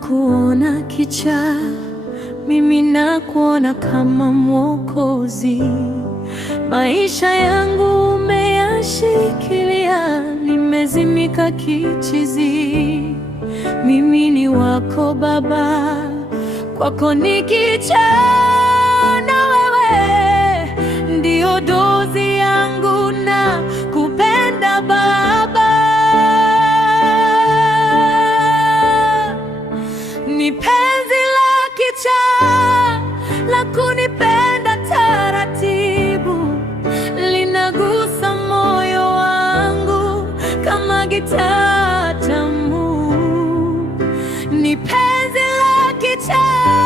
kuona kichaa, mimi nakuona kama Mwokozi. Maisha yangu umeyashikilia, nimezimika kichizi. Mimi ni wako Baba, kwako ni kichaa, na wewe ndio dozi yangu, na kupenda Baba. Ni penzi la kichaa la kunipenda taratibu, linagusa moyo wangu kama gitaa tamu. Ni penzi la kichaa